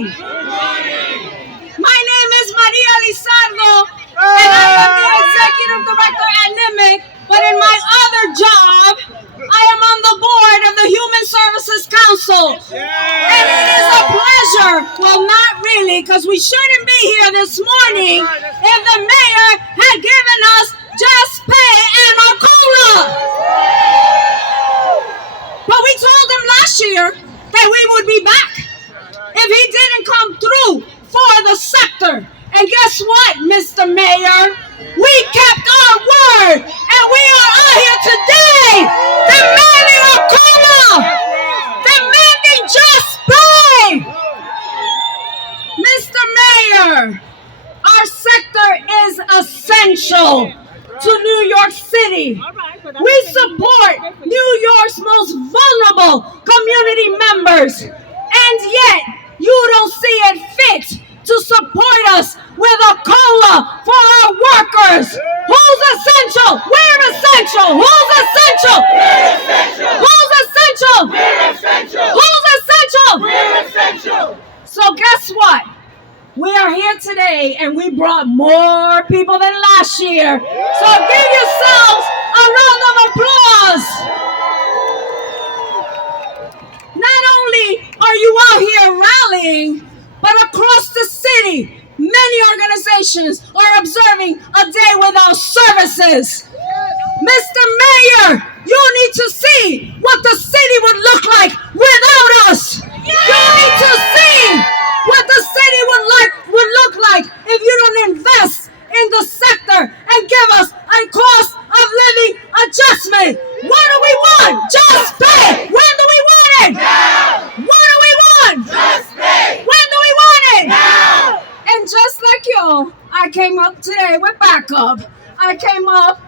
morning. My name is Maria Lizardo, and I am the Executive Director at NIMIC, but in my other job, I am on the board of the Human Services Council. And it is a pleasure, well, not really, because we shouldn't be here this morning if the mayor had given us just pay and our COLA. But we told him last year that we would be back if he didn't come through for the sector. And guess what, Mr. Mayor? We kept our word, and we are out here today demanding our COLA, demanding just pay. Mr. Mayor, our sector is essential to New York City. We support New York's most vulnerable community members, and yet you don't see it fit to support us with a COLA for our workers. Who's essential? We're essential. Who's essential? We're essential. Who's essential? We're essential. Who's essential? We're essential. So guess what? We are here today and we brought more people than last year. So give yourselves a round of applause. Not only are you out here rallying, but across the city, many organizations are observing a day without services. Mr. Mayor, you need to see what the city would look like without us. You need to see what the city would look like if you don't invest in the sector and give us a cost of living adjustment. What do we want? Just pay. When do we want it? Now. What do we want? Just pay. When do we want it? Now. And just like you, I came up today with backup. I came up.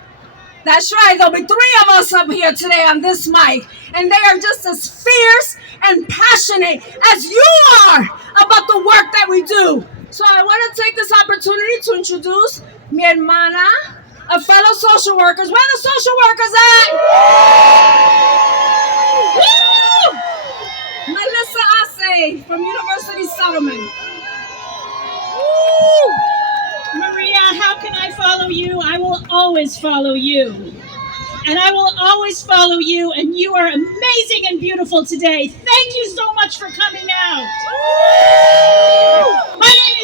That's right, there'll be 3 of us up here today on this mic, and they are just as fierce and passionate as you are about the work that we do. So I want to take this opportunity to introduce mi hermana, a fellow social workers. Where are the social workers at? Woo! Melissa Ace from University Settlement. Woo! Maria, how can I follow you? I will always follow you. And I will always follow you, and you are amazing and beautiful today. Thank you so much for coming out. My name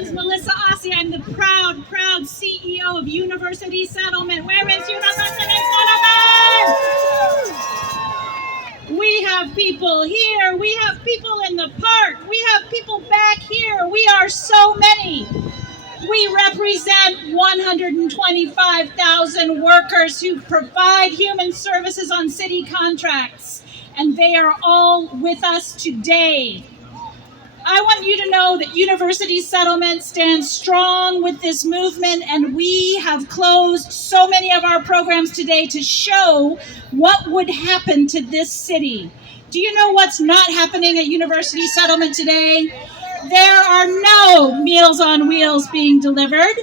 is Melissa Ossie. I'm the proud CEO of University Settlement. Where is University Settlement? We have people here. We have people in the park. We have people back here. We are so many. We represent 125,000 workers who provide human services on city contracts, and they are all with us today. I want you to know that University Settlement stands strong with this movement, and we have closed so many of our programs today to show what would happen to this city. Do you know what's not happening at University Settlement today? There are no Meals on Wheels being delivered.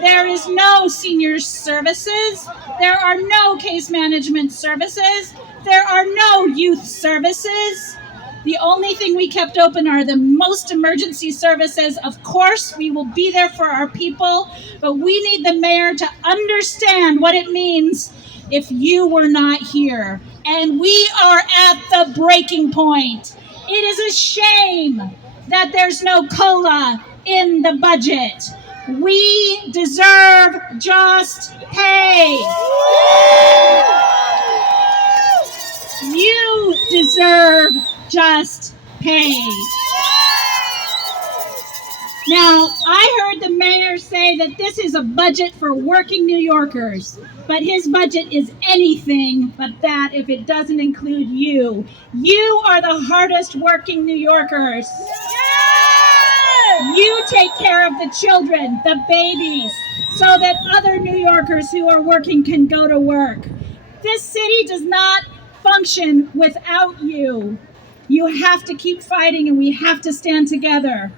There is no senior services. There are no case management services. There are no youth services. The only thing we kept open are the most emergency services. Of course, we will be there for our people, but we need the mayor to understand what it means if you were not here. And we are at the breaking point. It is a shame that there's no COLA in the budget. We deserve just pay. You deserve just pay. Now, I heard the mayor say that this is a budget for working New Yorkers, but his budget is anything but that if it doesn't include you. You are the hardest working New Yorkers. You take care of the children, the babies, so that other New Yorkers who are working can go to work. This city does not function without you. You have to keep fighting, and we have to stand together.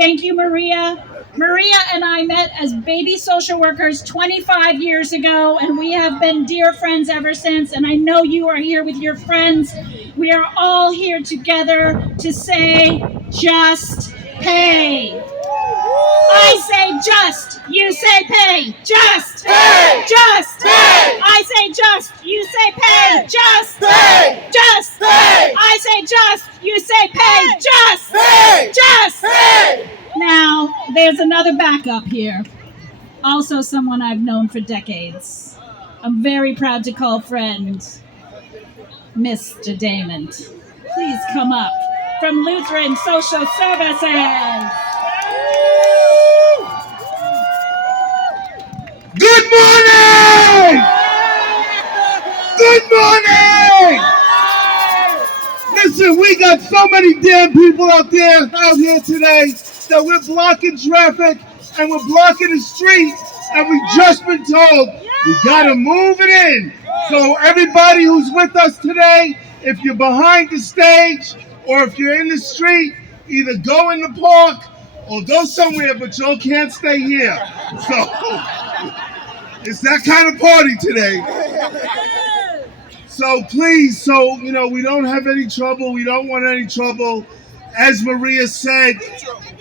Thank you, Maria. Maria and I met as baby social workers 25 years ago, and we have been dear friends ever since. And I know you are here with your friends. We are all here together to say, just pay. I say just, you say pay. Just, Pay! just. Pay! I say just, you say pay. Just, Pay! just. Pay! I say just, you say pay. Just, Pay! just. Pay! Now, there's another backup here. Also someone I've known for decades. I'm very proud to call friend, Mr. Damon. Please come up from Lutheran Social Services. Good morning! Good morning! Listen, we got so many damn people out here today that we're blocking traffic and we're blocking the street, and we've just been told we gotta move it in. So everybody who's with us today, if you're behind the stage or if you're in the street, either go in the park or go somewhere, but y'all can't stay here. So it's that kind of party today. So please, we don't have any trouble. We don't want any trouble. As Maria said,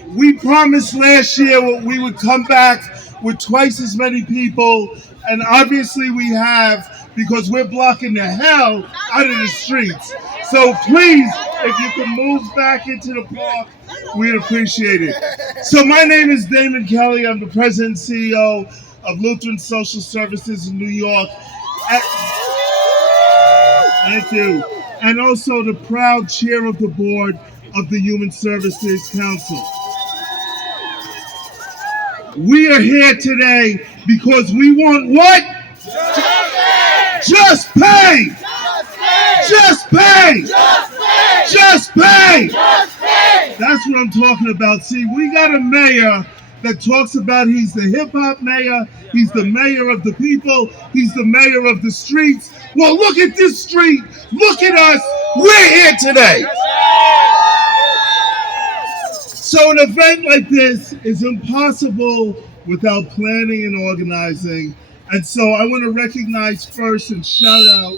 we promised last year we would come back with twice as many people, and obviously we have, because we're blocking the hell out of the streets. So please, if you can move back into the park, we'd appreciate it. So my name is Damon Kelly. I'm the president and CEO of Lutheran Social Services in New York. Thank you. And also the proud chair of the board of the Human Services Council. We are here today because we want what? Just pay! Just pay! Just pay! That's what I'm talking about. See, we got a mayor that talks about he's the hip-hop mayor, he's the mayor of the people, he's the mayor of the streets. Well, look at this street. Look at us. We're here today. So an event like this is impossible without planning and organizing. And so I want to recognize first and shout out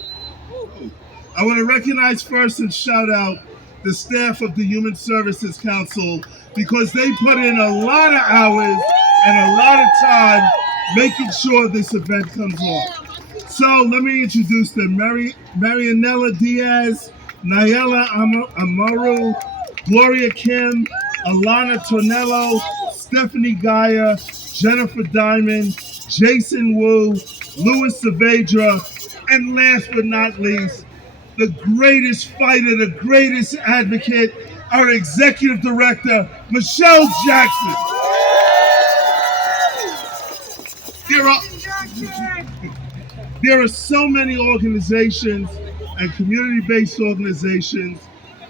the staff of the Human Services Council, because they put in a lot of hours and a lot of time making sure this event comes off. So let me introduce them. Marianella Diaz, Nayela Amaru, Gloria Kim, Alana Tornello, Stephanie Gaia, Jennifer Diamond, Jason Wu, Louis Saavedra, and last but not least, the greatest fighter, the greatest advocate, our executive director, Michelle Jackson. There are so many organizations and community-based organizations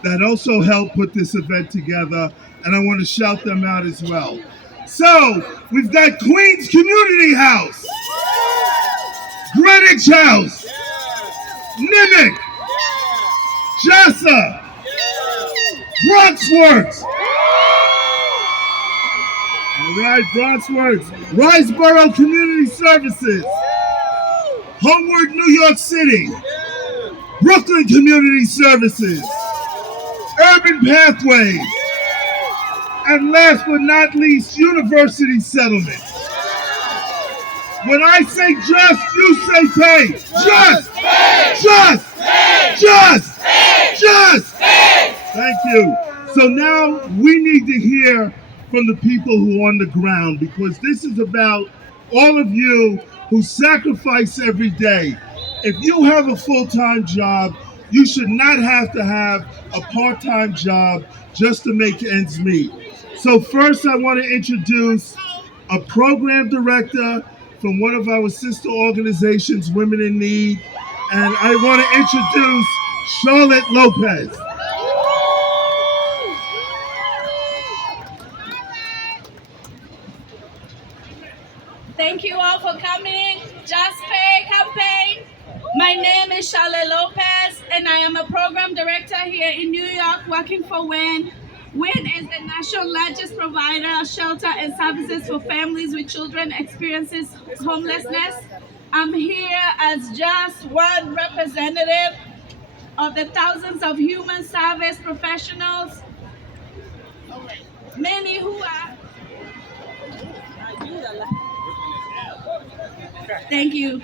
that also help put this event together, and I want to shout them out as well. So, we've got Queens Community House, Greenwich House, Nimick, Jassa, Bronxworks. All right, Bronxworks. Riseboro Community Services. Homeward New York City. Brooklyn Community Services. Urban Pathways. And last but not least, University Settlement. When I say just, you say pay. Just! Just! Just! Just! Thank you. So now we need to hear from the people who are on the ground, because this is about all of you who sacrifice every day. If you have a full-time job, you should not have to have a part-time job just to make ends meet. So first I want to introduce a program director from one of our sister organizations, Women in Need, and I want to introduce Charlotte Lopez. Thank you all for coming. Just Pay campaign. My name is Charlotte Lopez, and I am a program director here in New York, working for WIN. WIN is the national largest provider of shelter and services for families with children experiencing homelessness. I'm here as just one representative of the thousands of human service professionals, many who are Thank you.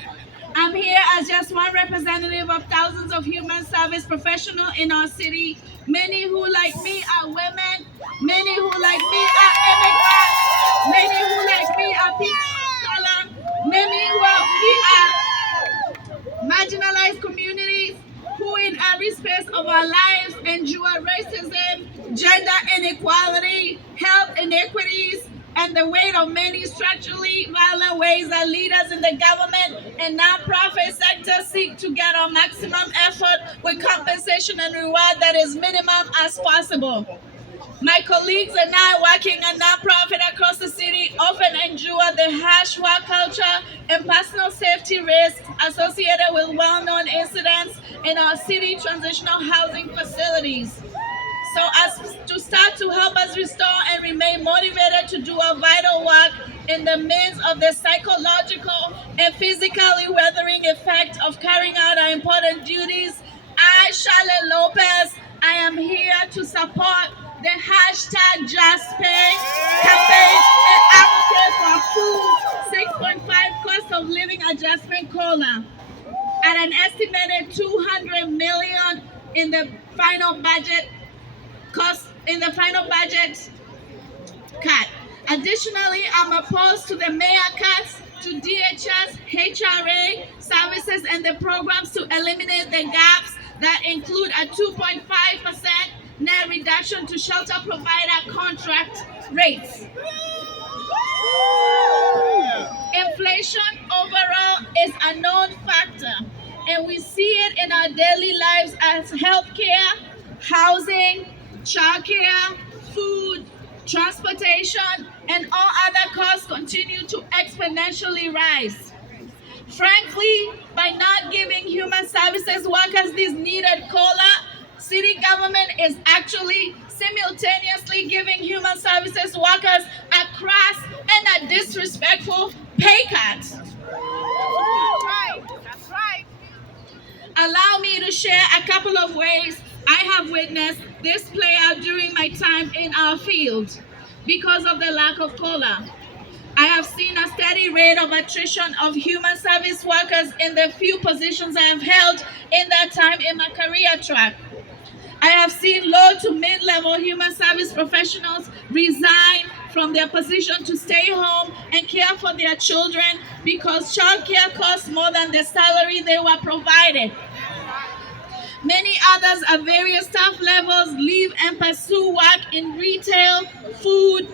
I'm here as just one representative of thousands of human service professionals in our city. Many who, like me, are women. Many who, like me, are immigrants. Many who, like me, are people of color. Many who, like me, are marginalized communities who, in every space of our lives, endure racism, gender inequality, health inequities, and the weight of many structurally violent ways that leaders in the government and nonprofit sector seek to get our maximum effort with compensation and reward that is minimum as possible. My colleagues and I working in nonprofit across the city often endure the harsh work culture and personal safety risks associated with well-known incidents in our city transitional housing facilities. So as to start to help us restore and remain motivated to do our vital work in the midst of the psychological and physically weathering effect of carrying out our important duties, I, Charlotte Lopez, I am here to support the hashtag Just Pay campaign and advocate for food 6.5 cost of living adjustment COLA at an estimated $200 million in the final budget cut. Additionally, I'm opposed to the mayor cuts to DHS, HRA services and the programs to eliminate the gaps that include a 2.5% net reduction to shelter provider contract rates. Inflation overall is a known factor, and we see it in our daily lives as healthcare, housing, childcare, food, transportation, and all other costs continue to exponentially rise. Frankly, by not giving human services workers this needed COLA, city government is actually simultaneously giving human services workers a crass and a disrespectful pay cut. That's right. Allow me to share a couple of ways I have witnessed this play out during my time in our field because of the lack of COLA. I have seen a steady rate of attrition of human service workers in the few positions I have held in that time in my career track. I have seen low to mid-level human service professionals resign from their position to stay home and care for their children because childcare costs more than the salary they were provided. Many others at various staff levels leave and pursue work in retail, food,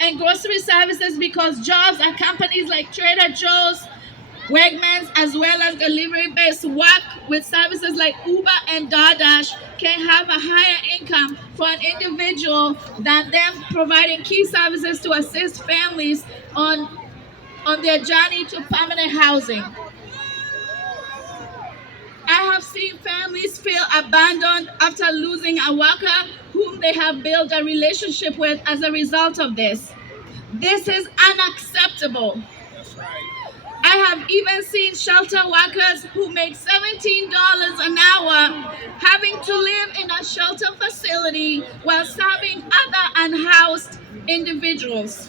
and grocery services because jobs at companies like Trader Joe's, Wegmans, as well as delivery-based work with services like Uber and DoorDash can have a higher income for an individual than them providing key services to assist families on their journey to permanent housing. I have seen families feel abandoned after losing a worker whom they have built a relationship with as a result of this. This is unacceptable. I have even seen shelter workers who make $17 an hour having to live in a shelter facility while serving other unhoused individuals.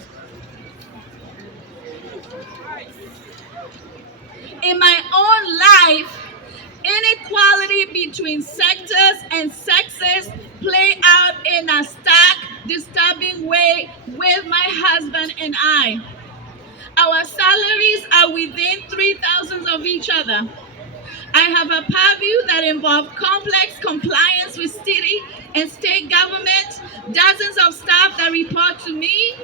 In my own life, inequality between sectors and sexes play out in a stark, disturbing way with my husband and I. Our salaries are within 3,000 of each other. I have a purview that involves complex compliance with city and state government, dozens of staff that report to me,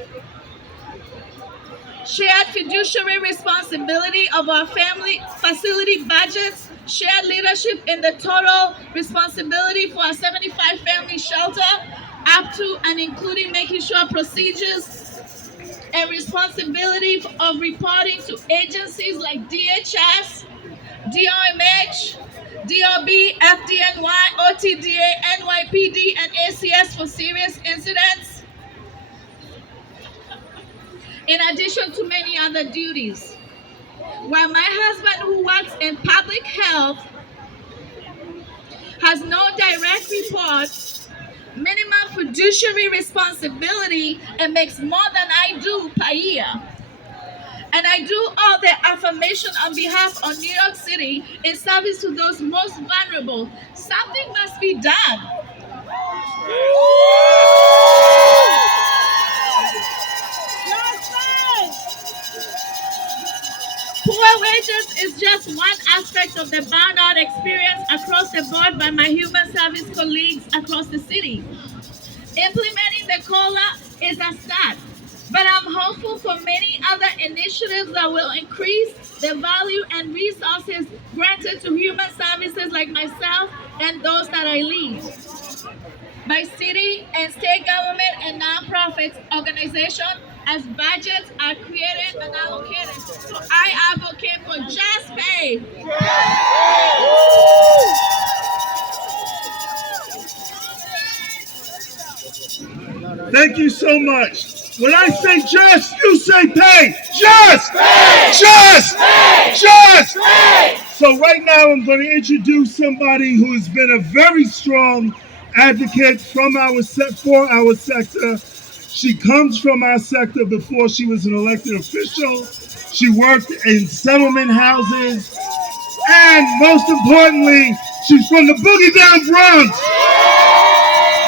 shared fiduciary responsibility of our family facility budgets, shared leadership in the total responsibility for a 75 family shelter, up to and including making sure procedures and responsibility of reporting to agencies like DHS, DOMH, DOB, FDNY, OTDA, NYPD, and ACS for serious incidents, in addition to many other duties. While my husband, who works in public health, has no direct reports, minimum fiduciary responsibility, and makes more than I do per year. And I do all the affirmation on behalf of New York City in service to those most vulnerable. Something must be done. Poor wages is just one aspect of the burnout experience across the board by my human service colleagues across the city. Implementing the COLA is a start, but I'm hopeful for many other initiatives that will increase the value and resources granted to human services like myself and those that I lead. By city and state government and nonprofit organizations, as budgets are created and allocated. So I advocate for just pay. Thank you so much. When I say just, you say pay. Just! Pay! Just! Pay! Just! Pay! So right now I'm going to introduce somebody who has been a very strong advocate from for our sector. She comes from our sector before she was an elected official. She worked in settlement houses. And most importantly, she's from the Boogie Down Bronx.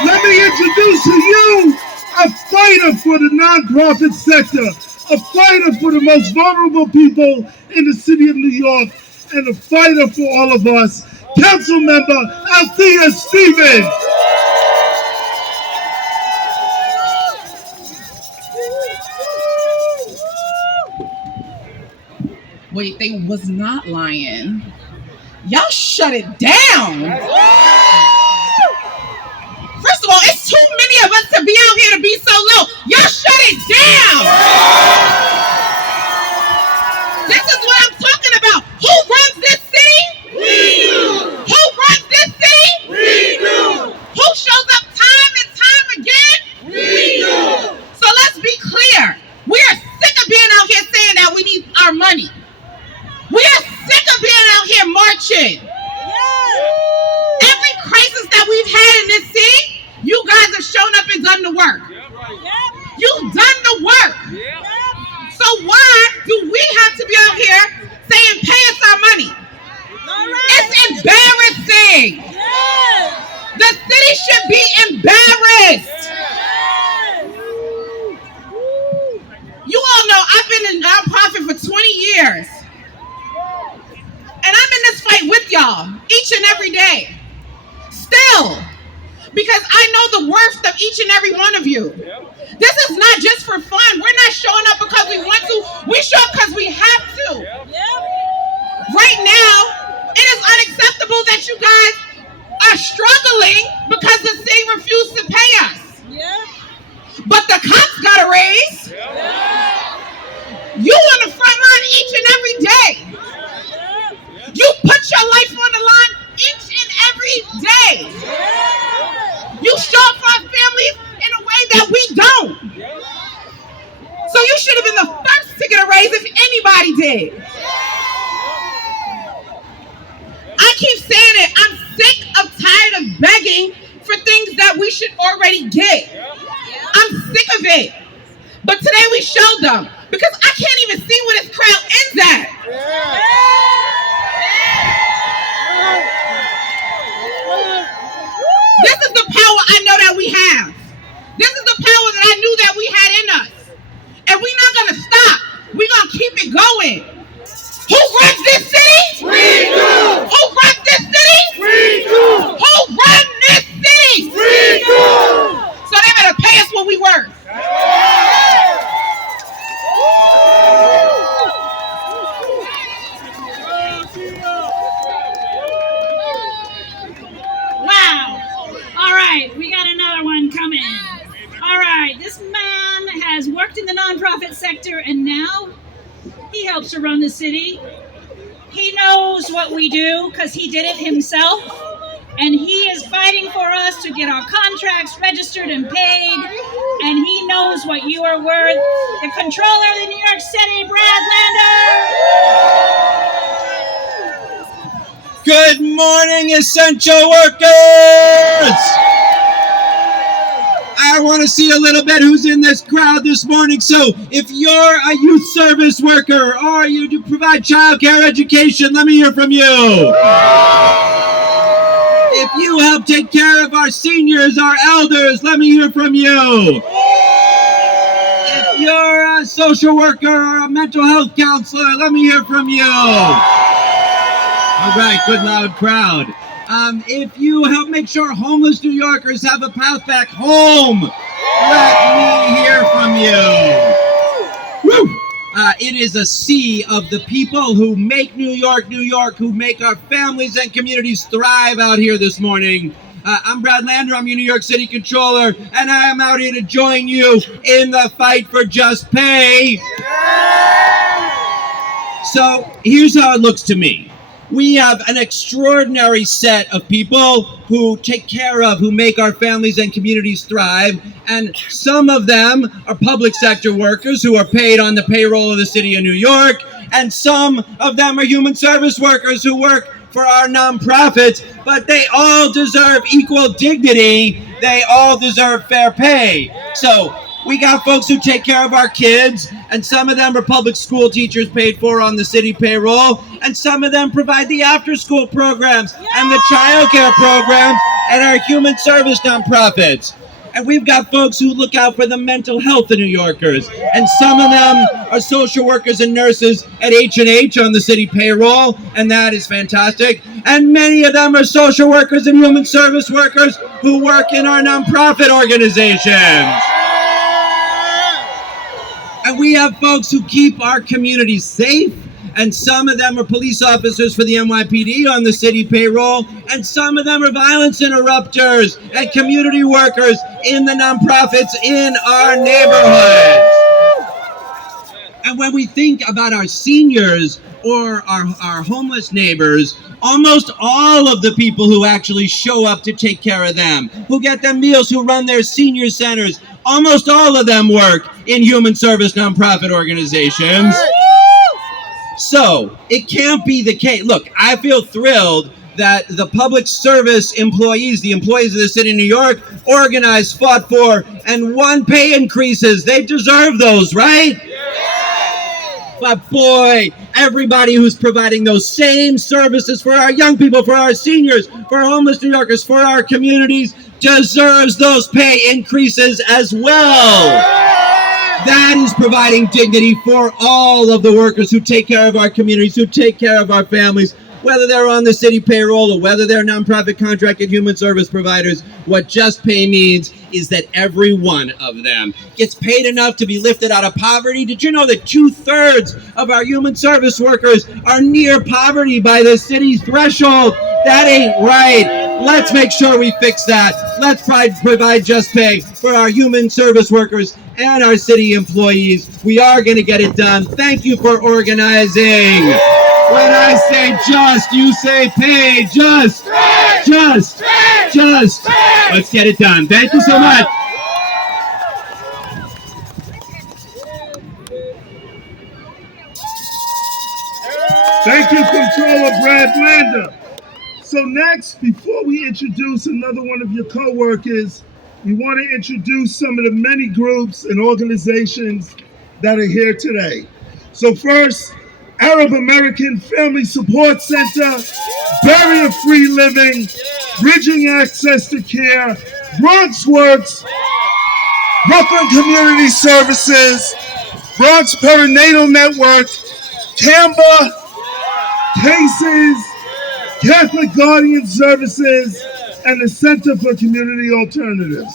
Let me introduce to you a fighter for the nonprofit sector, a fighter for the most vulnerable people in the city of New York, and a fighter for all of us, Councilmember Althea Stevens. Wait, they was not lying. Y'all shut it down. First of all, it's too many of us to be out here to be so low. Y'all shut it down. This is what I'm talking about. Who runs this city? We do. Who runs this city? We do. Who shows up time and time again? We do. So let's be clear. We are sick of being out here saying that we need our money. We are sick of being out here marching. Every crisis that we've had in this city, you guys have shown up and done the work. You've done the work. So why do we have to be out here saying pay us our money? It's embarrassing. The city should be embarrassed. You all know I've been in nonprofit for 20 years. And I'm in this fight with y'all each and every day. Still. Because I know the worth of each and every one of you. This is not just for fun. We're not showing up because we want to. We show up because we have to. Right now, it is unacceptable that you guys are struggling because the city refused to pay us. But the cops got a raise. You on the front line each and every day. You put your life on the line each and every day. You show up for our families in a way that we don't. So you should have been the first to get a raise if anybody did. I keep saying it. I'm sick of tired of begging for things that we should already get. I'm sick of it. But today we showed them because I can't even see where this crowd ends at. This is the power I know that we have. This is the power that I knew that we had in us. And we're not going to stop. We're going to keep it going. Who runs this city? We do. Who runs this city? We do. Who runs this city? We do. So they better pay us what we worth. Wow. All right, we got another one coming. All right, this man has worked in the nonprofit sector and now he helps to run the city. He knows what we do because he did it himself. And he is fighting for us to get our contracts registered and paid. And he knows what you are worth. The Controller of the New York City, Brad Lander. Good morning, essential workers! I want to see a little bit who's in this crowd this morning. So if you're a youth service worker or you do provide childcare education, let me hear from you. If you help take care of our seniors, our elders, let me hear from you. If you're a social worker or a mental health counselor, let me hear from you. All right, good loud crowd. If you help make sure homeless New Yorkers have a path back home, let me hear from you. Woo! It is a sea of the people who make New York, New York, who make our families and communities thrive out here this morning. I'm Brad Lander, I'm your New York City Controller, and I am out here to join you in the fight for just pay. So here's how it looks to me. We have an extraordinary set of people who take care of, who make our families and communities thrive. And some of them are public sector workers who are paid on the payroll of the city of New York. And some of them are human service workers who work for our nonprofits. But they all deserve equal dignity. They all deserve fair pay. So we got folks who take care of our kids, and some of them are public school teachers paid for on the city payroll, and some of them provide the after-school programs and the childcare programs at our human service nonprofits. And we've got folks who look out for the mental health of New Yorkers, and some of them are social workers and nurses at H&H on the city payroll, and that is fantastic. And many of them are social workers and human service workers who work in our nonprofit organizations. And we have folks who keep our communities safe, and some of them are police officers for the NYPD on the city payroll, and some of them are violence interrupters and community workers in the nonprofits in our neighborhoods. And when we think about our seniors or our homeless neighbors, almost all of the people who actually show up to take care of them, who get them meals, who run their senior centers, almost all of them work in human service nonprofit organizations. So it can't be the case. Look, I feel thrilled that the public service employees, the employees of the city of New York, organized, fought for, and won pay increases. They deserve those, right? But boy, everybody who's providing those same services for our young people, for our seniors, for our homeless New Yorkers, for our communities, deserves those pay increases as well. That is providing dignity for all of the workers who take care of our communities, who take care of our families, whether they're on the city payroll or whether they're nonprofit contracted human service providers. What just pay means is that every one of them gets paid enough to be lifted out of poverty. Did you know that 2/3 of our human service workers are near poverty by the city threshold? That ain't right. Let's make sure we fix that. Let's provide just pay for our human service workers and our city employees. We are going to get it done. Thank you for organizing. When I say just, you say pay. Just. Let's get it done. Thank you so much. Thank you, Controller Brad Lander. So next, before we introduce another one of your co-workers, we want to introduce some of the many groups and organizations that are here today. So first, Arab American Family Support Center, Barrier-Free Living, Bridging Access to Care, Bronx Works, Brooklyn Community Services, Bronx Perinatal Network, Canva, Cases, Catholic Guardian Services, and the Center for Community Alternatives.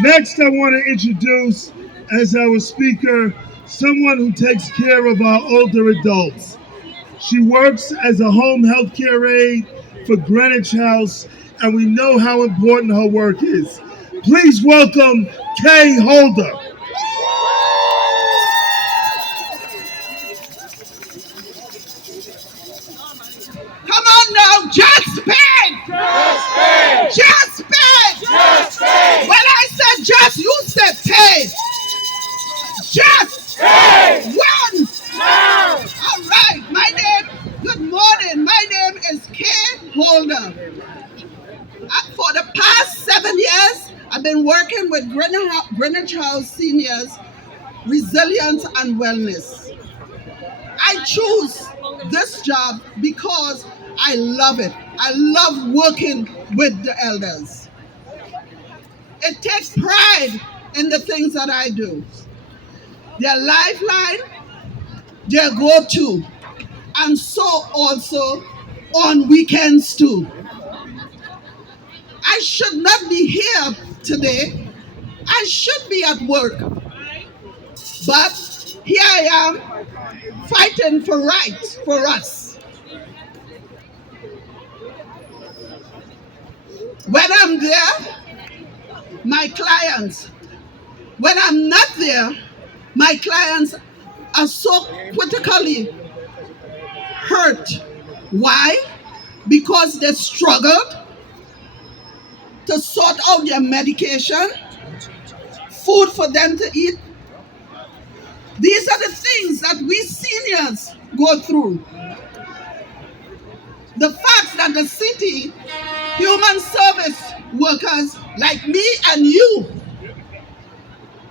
Next, I want to introduce as our speaker someone who takes care of our older adults. She works as a home health care aide for Greenwich House, and we know how important her work is. Please welcome Kay Holder. I've been working with Greenwich House Seniors Resilience and Wellness. I choose this job because I love it. I love working with the elders. It takes pride in the things that I do. Their lifeline, their go-to, and so also on weekends too. I should not be here today. I should be at work. But here I am fighting for rights for us. When I'm there, my clients, when I'm not there, my clients are so critically hurt. Why? Because they struggled to sort out their medication, food for them to eat. These are the things that we seniors go through. The fact that the city human service workers like me and you,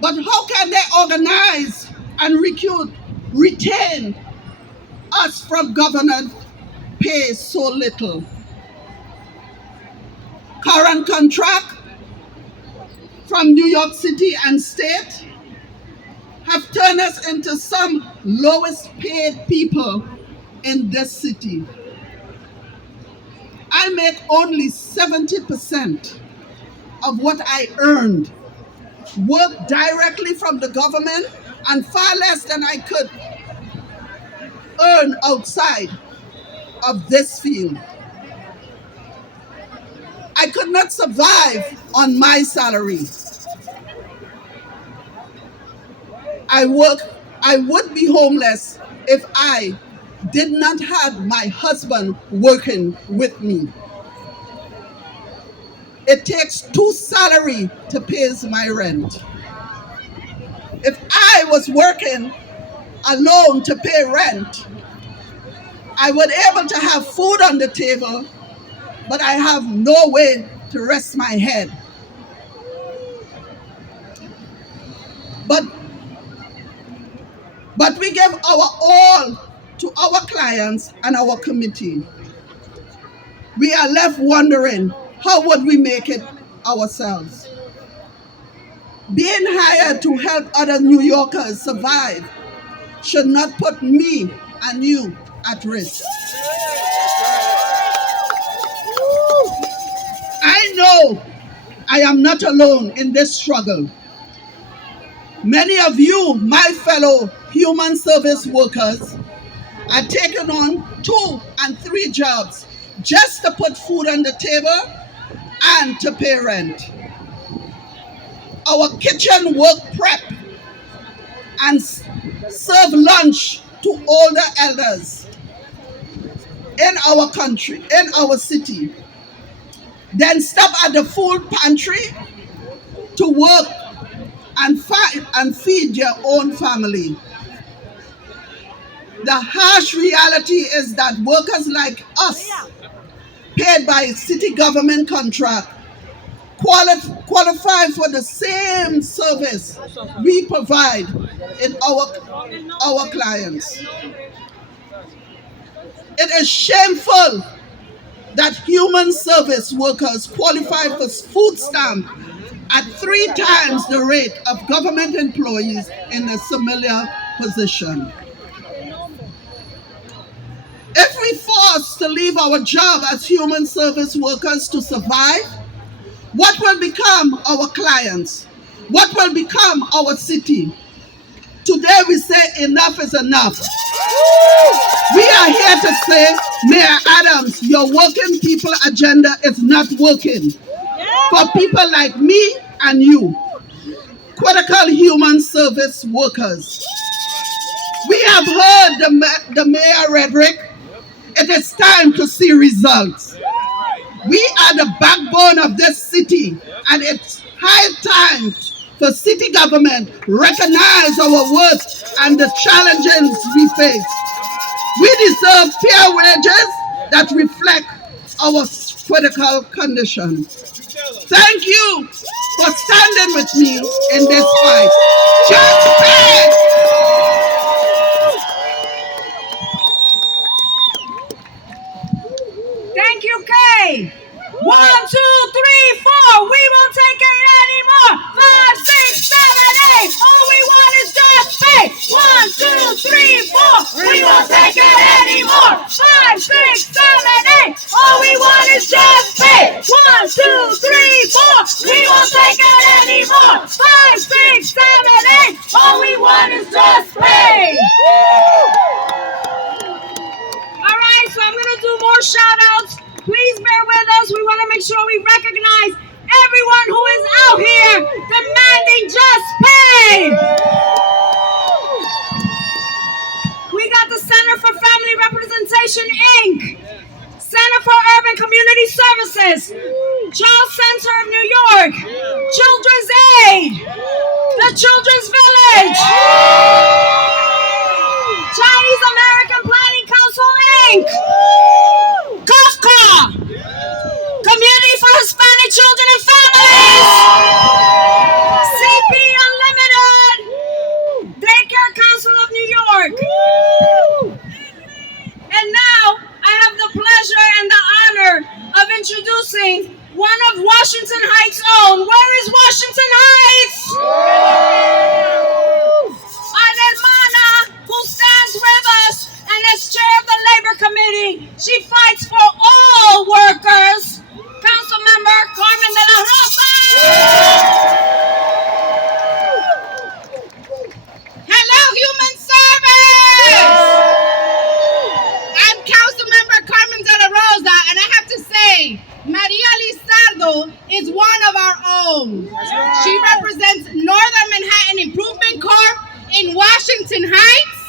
but how can they organize and retain us from government pay so little? Current contract from New York City and state have turned us into some lowest paid people in this city. I make only 70% of what I earned, work directly from the government, and far less than I could earn outside of this field. I could not survive on my salary. I would be homeless if I did not have my husband working with me. It takes 2 salaries to pay my rent. If I was working alone to pay rent, I would able to have food on the table, but I have no way to rest my head. But we give our all to our clients and our committee. We are left wondering, how would we make it ourselves? Being hired to help other New Yorkers survive should not put me and you at risk. I know I am not alone in this struggle. Many of you, my fellow human service workers, are taking on 2 and 3 jobs just to put food on the table and to pay rent. Our kitchen work prep and serve lunch to older elders in our country, in our city. Then stop at the food pantry to work and feed your own family. The harsh reality is that workers like us, paid by city government contract, qualify for the same service we provide in our clients. It is shameful that human service workers qualify for food stamp at 3 times the rate of government employees in a similar position. If we force to leave our job as human service workers to survive, what will become our clients? What will become our city? Today we say enough is enough. We are here to say, Mayor Adams, your working people agenda is not working for people like me and you, critical human service workers. We have heard the mayor rhetoric. It is time to see results. We are the backbone of this city, and it's high time for city government recognize our worth and the challenges we face. We deserve fair wages that reflect our critical condition. Thank you for standing with me in this fight. Just pay! Thank you, Kay. 1, 2, 3, 4. We won't take it anymore. 5, 6, 7, 8. All we want is just pay. 1, 2, 3, 4. We won't take it anymore. 5, 6, 7, 8. All we want is just pay. 1, 2, 3, 4. We won't take it anymore. 5, 6, 7, 8. All we want is just pay. All right, so I'm gonna do more shout outs. Please bear with us. We want to make sure we recognize everyone who is out here demanding just pay. We got the Center for Family Representation, Inc., Center for Urban Community Services, Charles Center of New York, Children's Aid, the Children's Village, Chinese American Planning Council, Inc., COFCA, Community for Hispanic Children and Families, CP Unlimited, Daycare Council of New York. And now I have the pleasure and the honor of introducing one of Washington Heights' own. Where is Washington Heights? Our hermana, who stands with us and as chair of the Labor Committee, she fights for all workers. Councilmember Carmen de la Rosa. Hello, human service! I'm Councilmember Carmen de la Rosa, and I have to say, Maria Lizardo is one of our own. She represents Northern Manhattan Improvement Corp in Washington Heights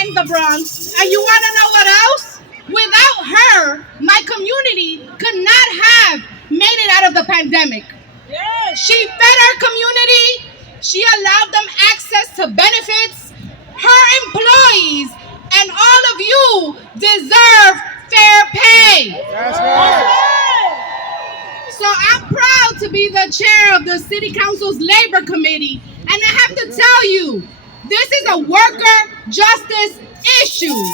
and the Bronx. And you want to know what else? Without her, my community could not have made it out of the pandemic. She fed our community. She allowed them access to benefits. Her employees and all of you deserve fair pay. That's right. So I'm proud to be the chair of the City Council's Labor Committee. And I have to tell you, this is a worker justice issue.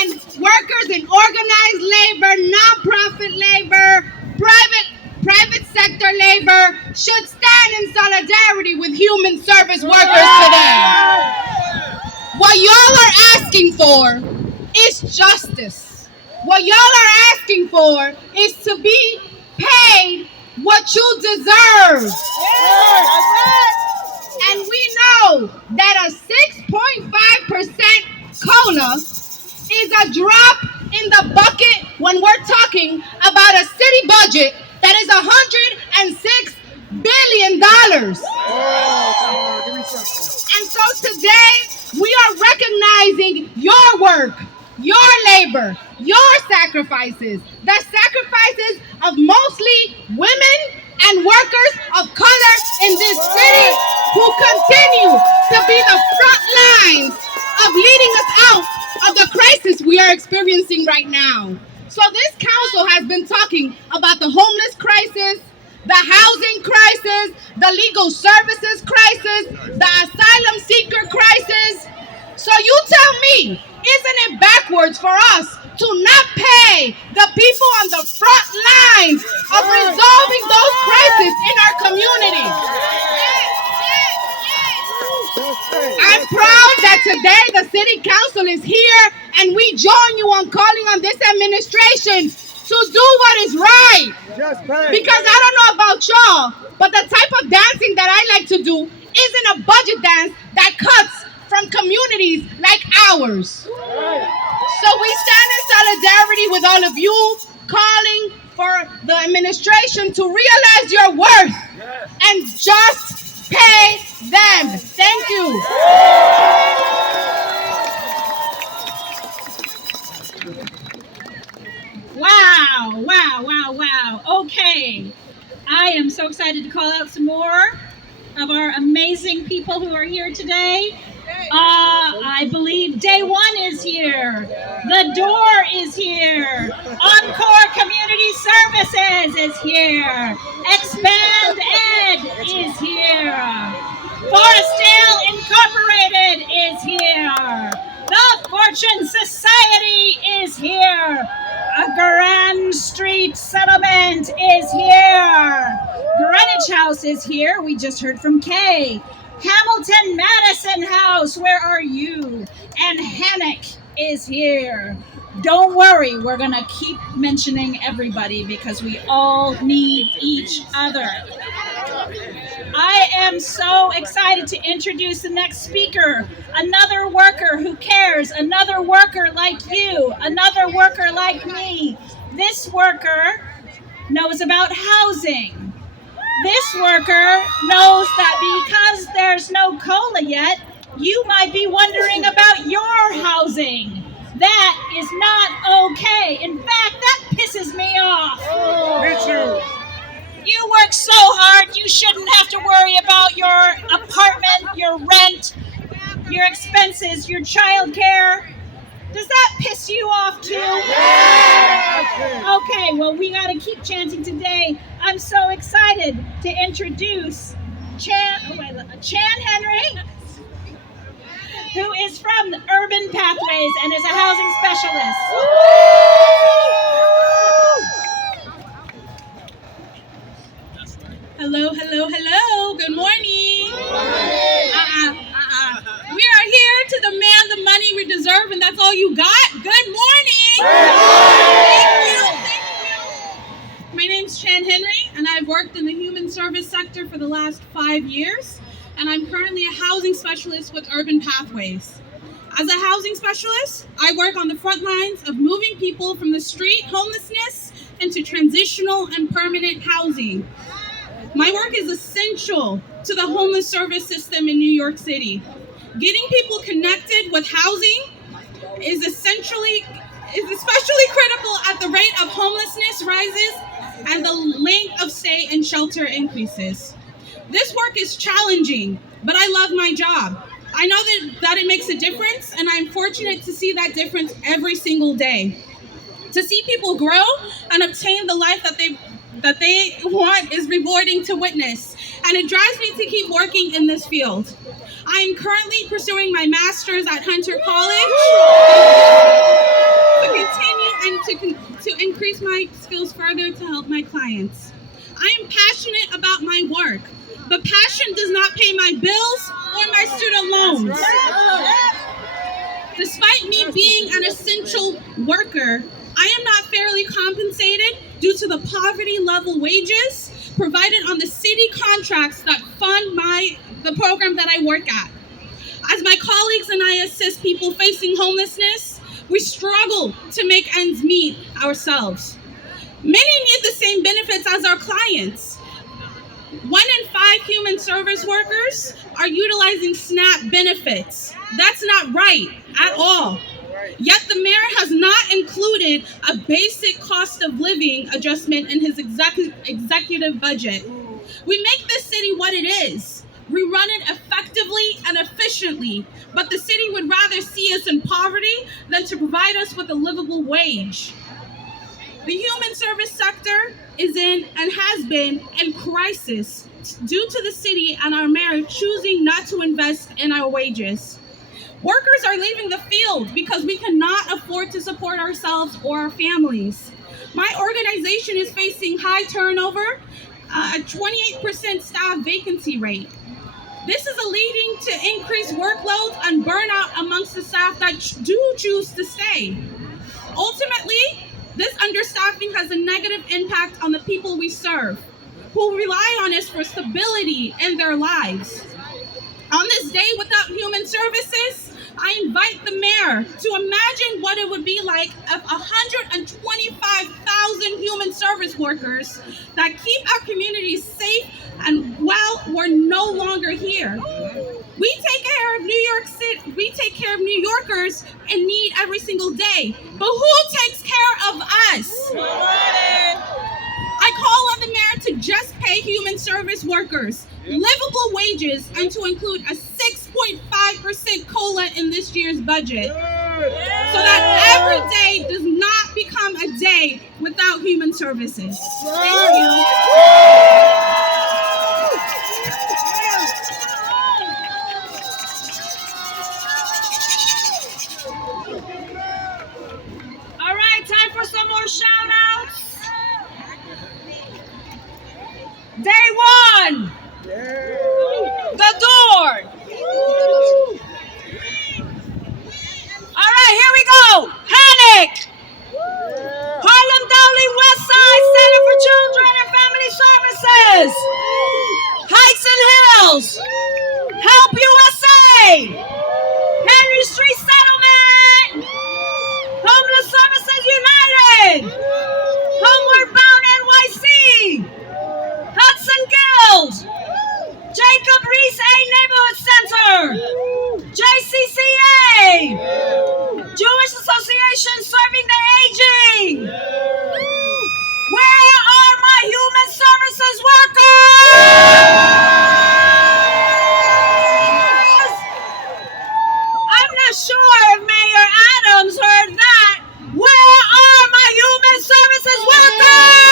And workers in organized labor, nonprofit labor, private sector labor should stand in solidarity with human service workers today. What y'all are asking for is justice. What y'all are asking for is to be paid what you deserve. And we know that a 6.5% COLA is a drop in the bucket when we're talking about a city budget that is $106 billion. And so today, we are recognizing your work, your labor, your sacrifices, the sacrifices of mostly women and workers of color in this city who continue to be the front lines of leading us out of the crisis we are experiencing right now. So this council has been talking about the homeless crisis, the housing crisis, the legal services crisis, the asylum seeker crisis. So you tell me, isn't it backwards for us to not pay the people on the front lines of resolving those crises in our community? I'm proud that today the city council is here and we join you on calling on this administration to do what is right. Because I don't know about y'all, but the type of dancing that I like to do isn't a budget dance that cuts from communities like ours. So we stand in solidarity with all of you, calling for the administration to realize your worth and just pay them. Thank you. Wow. Okay. I am so excited to call out some more of our amazing people who are here today. I believe day one is here. The door is here. Encore Community Services is here. Expand Ed is here. Forestdale Incorporated is here. The Fortune Society is here. A Grand Street Settlement is here. Greenwich House is here. We just heard from Kay. Hamilton Madison House, where are you? And Hannock is here. Don't worry, we're going to keep mentioning everybody because we all need each other. I am so excited to introduce the next speaker, another worker who cares, another worker like you, another worker like me. This worker knows about housing. This worker knows that because there's no COLA yet, you might be wondering about your housing. That is not okay. In fact, that pisses me off. Me too. You work so hard, you shouldn't have to worry about your apartment, your rent, your expenses, your child care. Does that piss you off too? Okay, well, we got to keep chanting today. I'm so excited to introduce Chan Henry, who is from Urban Pathways and is a housing specialist. Hello, hello, hello. Good morning. We are here to demand the money we deserve, and that's all you got. Good morning. Thank you. My name's Chan Henry, and I've worked in the human service sector for the last 5 years, and I'm currently a housing specialist with Urban Pathways. As a housing specialist, I work on the front lines of moving people from the street homelessness into transitional and permanent housing. My work is essential to the homeless service system in New York City. Getting people connected with housing is especially critical at the rate of homelessness rises and the length of stay in shelter increases. This work is challenging, but I love my job. I know that it makes a difference, and I'm fortunate to see that difference every single day. To see people grow and obtain the life that they want is rewarding to witness, and it drives me to keep working in this field. I am currently pursuing my master's at Hunter College to continue and to increase my skills further to help my clients. I am passionate about my work, but passion does not pay my bills or my student loans. Despite me being an essential worker, I am not fairly compensated due to the poverty level wages provided on the city contracts that fund the program that I work at. As my colleagues and I assist people facing homelessness, we struggle to make ends meet ourselves. Many need the same benefits as our clients. 1 in 5 human service workers are utilizing SNAP benefits. That's not right at all. Yet the mayor has not included a basic cost of living adjustment in his executive budget. We make this city what it is. We run it effectively and efficiently, but the city would rather see us in poverty than to provide us with a livable wage. The human service sector is in and has been in crisis due to the city and our mayor choosing not to invest in our wages. Workers are leaving the field because we cannot afford to support ourselves or our families. My organization is facing high turnover, a 28% staff vacancy rate. This is leading to increased workloads and burnout amongst the staff that do choose to stay. Ultimately, this understaffing has a negative impact on the people we serve, who rely on us for stability in their lives. On this day without human services, I invite the mayor to imagine what it would be like if 125,000 human service workers that keep our communities safe and well were no longer here. We take care of New York City. We take care of New Yorkers in need every single day. But who takes care of us? I call on the mayor to just pay human service workers livable wages and to include a 6.5 5% COLA in this year's budget so that every day does not become a day without human services. Thank you. All right, time for some more shout outs. Day one. The door. All right, here we go. Panic. Harlem Dowley West Side Center for Children and Family Services. Heights and Hills. Help USA. Henry Street Settlement. Homeless Services United. Homeward Bound NYC. Hudson Guild. Jacob Reese A Neighborhood Center. JCCA. Jewish Association Serving the Aging. Where are my human services workers? I'm not sure if Mayor Adams heard that. Where are my human services workers?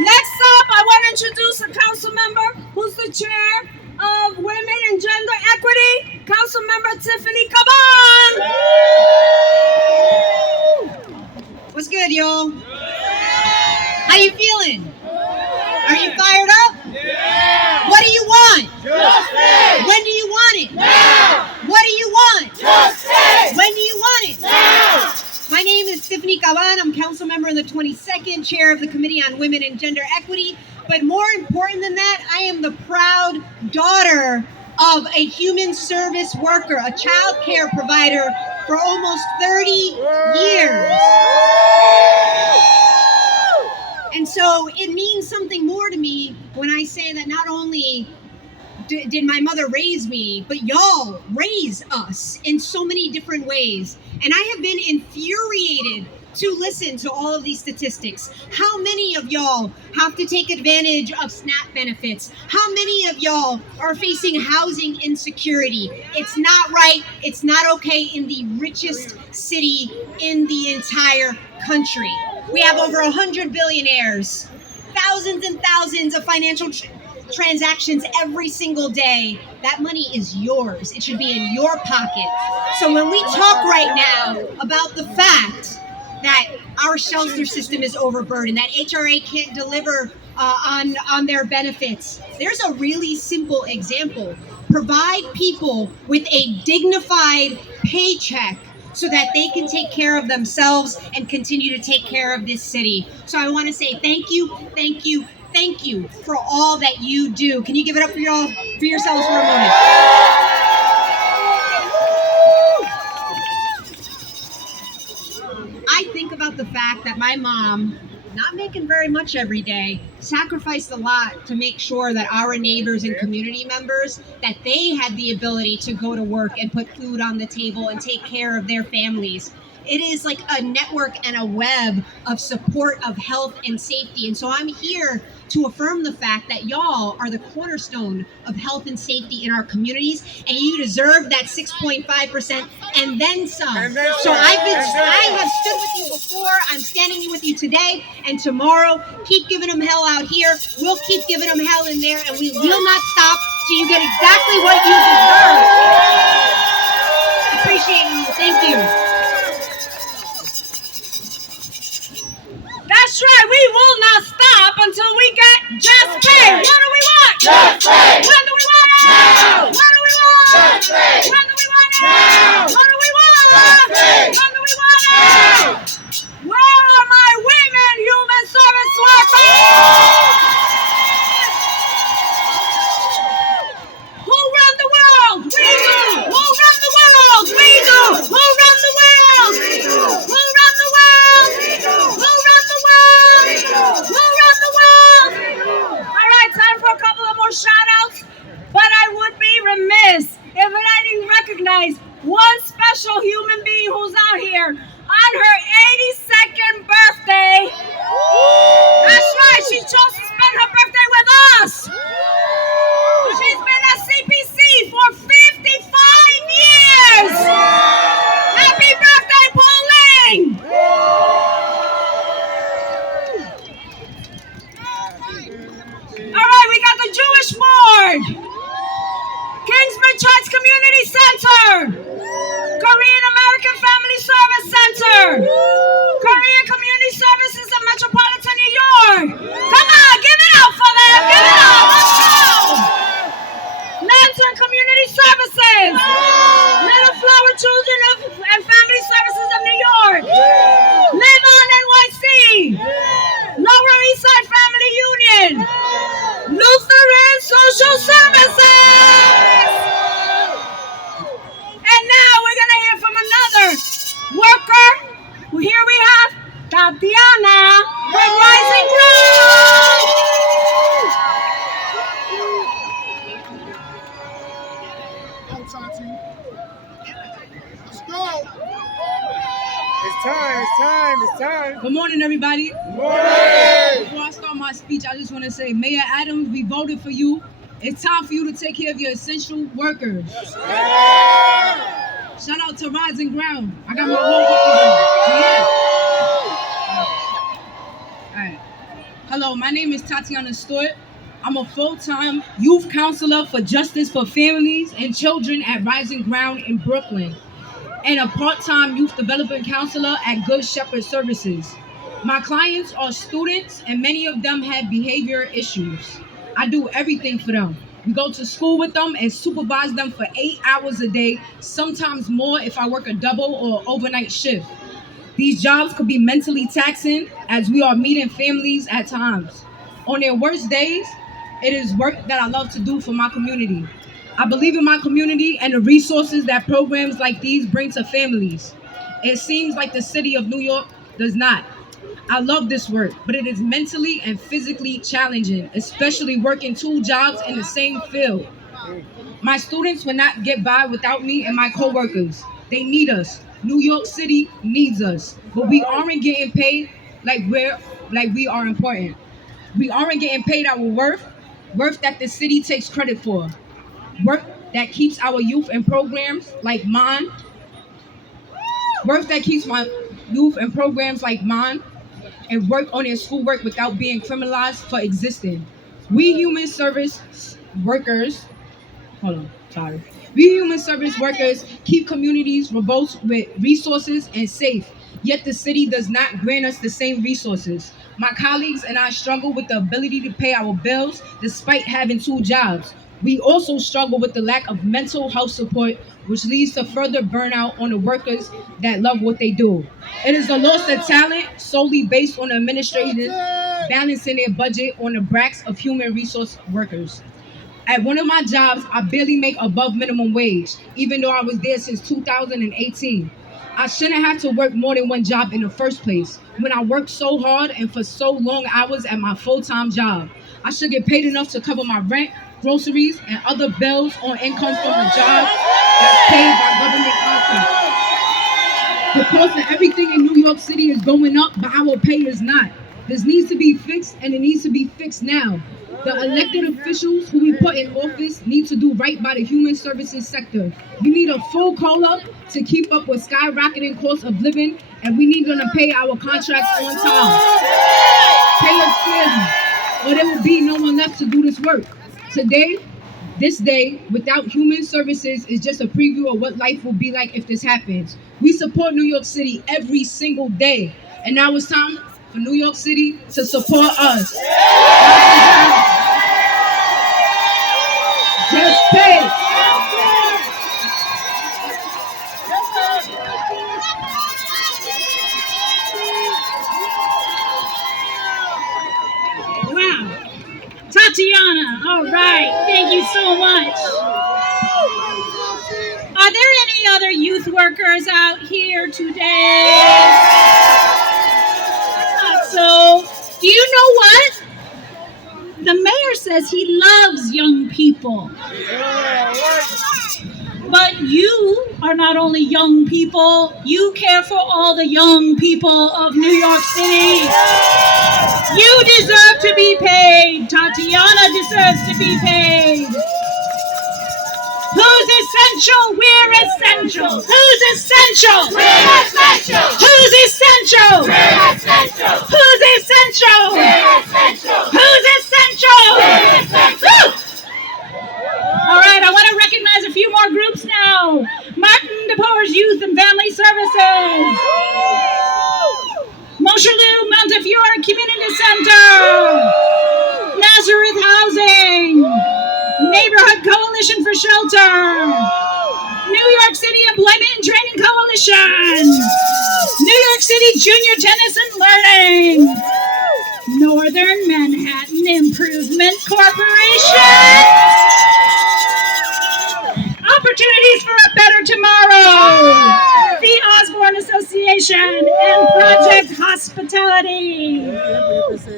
Next up, I want to introduce a council member who's the chair of Women and Gender Equity, Council Member Tiffany Caban. What's good, y'all? How you feeling? Are you fired up? Yeah. What do you want? Justice. When do you want it? Now. What do you want? Justice. When do you want it? Now. My name is Tiffany Caban. I'm council member in the 22nd, chair of the Committee on Women and Gender Equity. But more important than that, I am the proud daughter of a human service worker, a child care provider for almost 30 years. And so it means something more to me when I say that not only did my mother raise me, but y'all raise us in so many different ways. And I have been infuriated to listen to all of these statistics. How many of y'all have to take advantage of SNAP benefits? How many of y'all are facing housing insecurity? It's not right. It's not okay in the richest city in the entire country. We have over 100 billionaires, thousands and thousands of financial transactions every single day. That money is yours. It should be in your pocket. So when we talk right now about the fact that our shelter system is overburdened, that HRA can't deliver on their benefits, there's a really simple example. Provide people with a dignified paycheck so that they can take care of themselves and continue to take care of this city. So I want to say thank you, thank you, thank you for all that you do. Can you give it up for yourselves for a moment? I think about the fact that my mom, not making very much every day, sacrificed a lot to make sure that our neighbors and community members, that they had the ability to go to work and put food on the table and take care of their families. It is like a network and a web of support of health and safety. And so I'm here to affirm the fact that y'all are the cornerstone of health and safety in our communities, and you deserve that 6.5% and then some. So I have stood with you before, I'm standing with you today, and tomorrow, keep giving them hell out here. We'll keep giving them hell in there, and we will not stop till you get exactly what you deserve. Appreciate you. Thank you. That's right, we will not stop until we get just pay. What do we want? Just pay. When do we want it? Now. What do we want? Just pay. When do we want it? Now. What do we want? Just pay. When do we want it? Now. Where are my women human service workers? Who run the world? We do. Who run the world? We do. Who run the world? We do. Who run the world? We do. Who run the world? We do. Who run the world? All right, time for a couple of more shout outs. But I would be remiss if I didn't recognize one special human being who's out here on her 82nd birthday. That's right, she chose to spend her birthday with us. Tatiana from Rising Ground. Let's go. It's time. Good morning, everybody. Good morning. Before I start my speech, I just want to say, Mayor Adams, we voted for you. It's time for you to take care of your essential workers. Yes, Shout out to Rising Ground. I got my whole All right. Hello, my name is Tatiana Stewart. I'm a full-time youth counselor for Justice for Families and Children at Rising Ground in Brooklyn, and a part-time youth development counselor at Good Shepherd Services. My clients are students, and many of them have behavior issues. I do everything for them. We go to school with them and supervise them for 8 hours a day, sometimes more if I work a double or overnight shift. These jobs could be mentally taxing as we are meeting families at times. On their worst days, it is work that I love to do for my community. I believe in my community and the resources that programs like these bring to families. It seems like the city of New York does not. I love this work, but it is mentally and physically challenging, especially working 2 jobs in the same field. My students will not get by without me and my coworkers. They need us. New York City needs us, but we aren't getting paid like we are important. We aren't getting paid our worth that the city takes credit for. Work that keeps our youth in programs like mine. Work that keeps my youth in programs like mine and work on their schoolwork without being criminalized for existing. We human service workers keep communities robust with resources and safe, yet the city does not grant us the same resources. My colleagues and I struggle with the ability to pay our bills despite having 2 jobs. We also struggle with the lack of mental health support, which leads to further burnout on the workers that love what they do. It is a loss of talent solely based on the administrators balancing their budget on the backs of human resource workers. At one of my jobs, I barely make above minimum wage, even though I was there since 2018. I shouldn't have to work more than 1 job in the first place. When I work so hard and for so long hours at my full-time job, I should get paid enough to cover my rent, groceries, and other bills on income from a job that's paid by government contract. The cost of everything in New York City is going up, but our pay is not. This needs to be fixed, and it needs to be fixed now. The elected officials who we put in office need to do right by the human services sector. We need a full COLA to keep up with skyrocketing costs of living, and we need them to pay our contracts on time. Pay us fairly, or there will be no one left to do this work. This day, without human services is just a preview of what life will be like if this happens. We support New York City every single day, and now it's time for New York City to support us. Just pay. Wow. Tatiana, all right. Thank you so much. Are there any other youth workers out here today? So, do you know what? The mayor says he loves young people. But you are not only young people, you care for all the young people of New York City. You deserve to be paid. Tatiana deserves to be paid. Who's essential? We're essential. Who's essential? We're essential. Who's essential? We're essential. Who's essential? We're essential. Who's essential? We're essential. Woo! All right, I want to recognize a few more groups now. Martin DePore's Youth and Family Services. Montchelou Montefiore Community Center. Nazareth Housing. Neighborhood Coalition for Shelter. New York City Employment and Training Coalition. New York City Junior Tennis and Learning. Northern Manhattan Improvement Corporation. Opportunities for a Better Tomorrow, the Osborne Association, and Project Hospitality.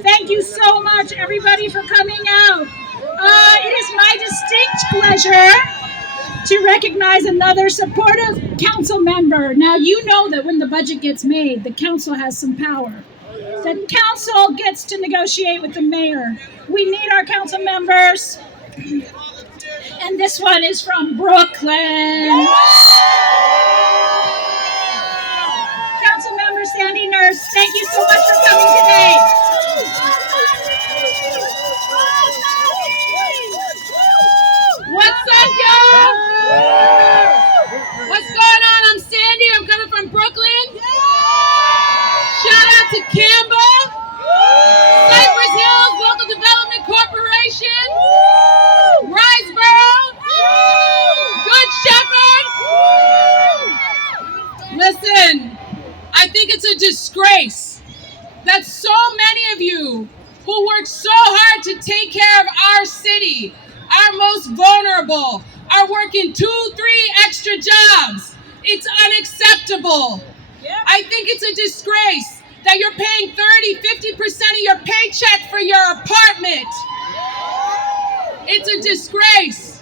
Thank you so much, everybody, for coming out. It is my distinct pleasure to recognize another supportive council member. Now, you know that when the budget gets made, the council has some power. The council gets to negotiate with the mayor. We need our council members. And this one is from Brooklyn. Councilmember Sandy Nurse, thank you so much for coming today. What's up, y'all? What's going on? I'm Sandy. I'm coming from Brooklyn. Shout out to Campbell, Cypress Hills Local Development Corporation, Riseboro, Good Shepherd. Listen, I think it's a disgrace that so many of you who work so hard to take care of our city, our most vulnerable, are working 2-3 extra jobs. It's unacceptable. I think it's a disgrace that you're paying 30-50% of your paycheck for your apartment. It's a disgrace.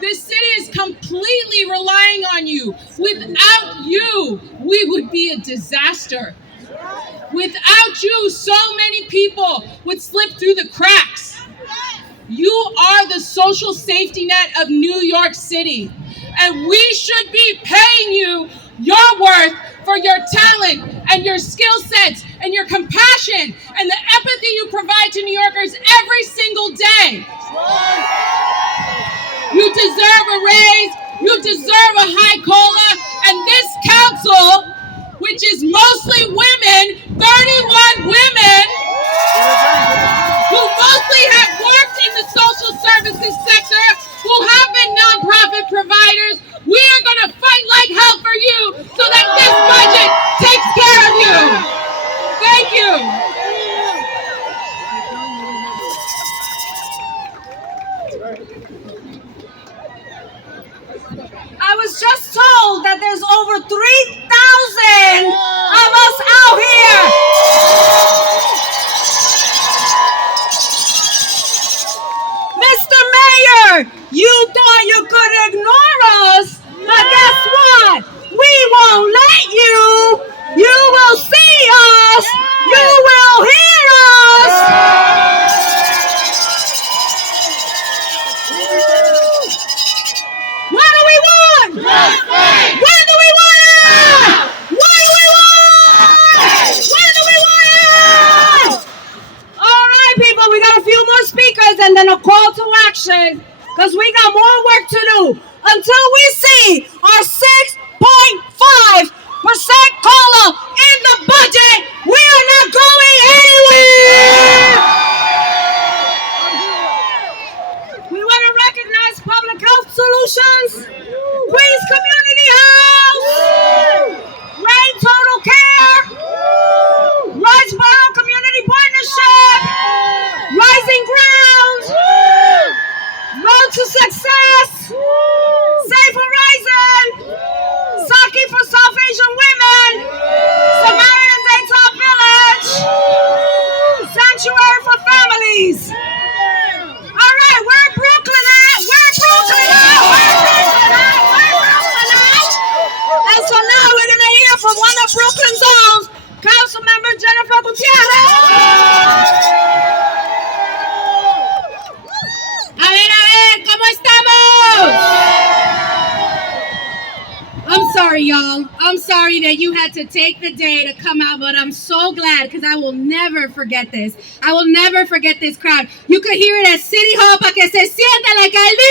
This city is completely relying on you. Without you, we would be a disaster. Without you, so many people would slip through the cracks. You are the social safety net of New York City, and we should be paying you your worth for your talent and your skill sets and your compassion and the empathy you provide to New Yorkers every single day. You deserve a raise, you deserve a high COLA, and this council, which is mostly women, 31 women, who mostly have worked in the social services sector, who have been nonprofit providers, we are going to fight like hell for you so that this budget takes care of you. Thank you. I was just told that there's over 3,000 of us out here. Mr. Mayor, you thought you could ignore us, but guess what? We won't let you. You will see us. You will hear us. What do we want? When do we want it? What do we want? When do we want it? All right, people, we got a few more speakers and then a call to action because we got more work to do. Until we see our 6.5% COLA in the budget, we are not going anywhere. We want to recognize Public Health Solutions, Queens Community House, Rain Total Care, Riseboro Community Partnership, Rising Ground, Road to Success, Safe Horizon, Saki for South Asian Women, Samaritan Daytop Village, Sanctuary for Families. All right, where Brooklyn at? Where Brooklyn at? Where Brooklyn at? Where Brooklyn at? And so now we're going to hear from one of Brooklyn's own, Councilmember Jennifer Gutierrez. A ver, ¿cómo estamos? I'm sorry, y'all. I'm sorry that you had to take the day to come out, but I'm so glad because I will never forget this. I will never forget this crowd. You could hear it at City Hall para que se sienta la alcaldía.